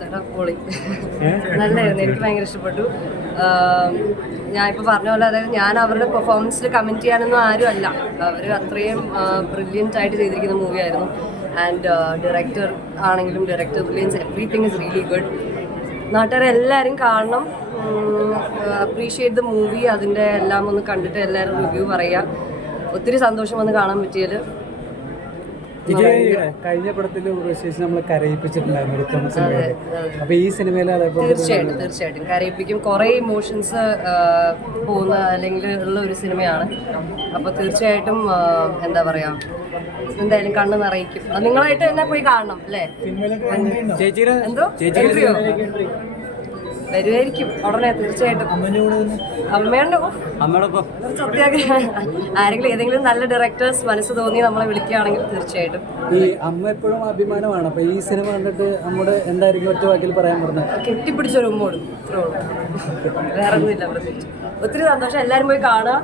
ചേട്ടാ പൊളി. നല്ലായിരുന്നു എനിക്ക് ഭയങ്കര ഇഷ്ടപ്പെട്ടു. ഞാൻ ഇപ്പോൾ പറഞ്ഞ പോലെ അതായത് ഞാൻ അവരുടെ പെർഫോമൻസിൽ കമന്റ് ചെയ്യാനൊന്നും ആരും അല്ല. അവർ അത്രയും ബ്രില്യന്റ് ആയിട്ട് ചെയ്തിരിക്കുന്ന മൂവിയായിരുന്നു ആൻഡ് ഡയറക്ടർ ആണെങ്കിലും director brilliance everything is really good നാട്ടുകാരെ എല്ലാവരും കാണണം. അപ്രീഷിയേറ്റ് ദ മൂവി അതിന്റെ എല്ലാം ഒന്ന് കണ്ടിട്ട് എല്ലാവരും റിവ്യൂ പറയുക. ഒത്തിരി സന്തോഷം വന്ന് കാണാൻ പറ്റിയതിൽ കഴിഞ്ഞ പടത്തിൽ ഉറവശേഷി നമ്മൾ കരയിപ്പിച്ചിട്ടുണ്ടായിരുന്നു അപ്പൊ ഈ സിനിമയിൽ തീർച്ചയായിട്ടും തീർച്ചയായിട്ടും. കരയിപ്പിക്കും. കുറെ ഇമോഷൻസ് പോകുന്ന അല്ലെങ്കിൽ ഉള്ള ഒരു സിനിമയാണ്. അപ്പൊ തീർച്ചയായിട്ടും എന്താ പറയാ എന്തായാലും കണ്ണ് നിറയിക്കും. നിങ്ങളായിട്ട് തന്നെ പോയി കാണണം അല്ലേ? എന്തോ? എൻട്രിയോ വരുമായിരിക്കും ഉടനെ തീർച്ചയായിട്ടും. സത്യാഗ്രഹം. ആരെങ്കിലും ഏതെങ്കിലും നല്ല ഡയറക്ടേഴ്സ് മനസ്സ് തോന്നി നമ്മളെ വിളിക്കുകയാണെങ്കിൽ തീർച്ചയായിട്ടും. ഈ അമ്മ എപ്പോഴും അഭിമാനമാണ്. അപ്പൊ ഈ സിനിമ കണ്ടിട്ട് നമ്മുടെ എന്തായിരിക്കും ഒറ്റ വാക്കിൽ പറയാൻ പറഞ്ഞത്? കെട്ടിപ്പിടിച്ചൊരു ഉമ്മോടും വേറെ ഒന്നുമില്ല പ്രത്യേകിച്ച്. ഒത്തിരി സന്തോഷം. എല്ലാവരും പോയി കാണുക.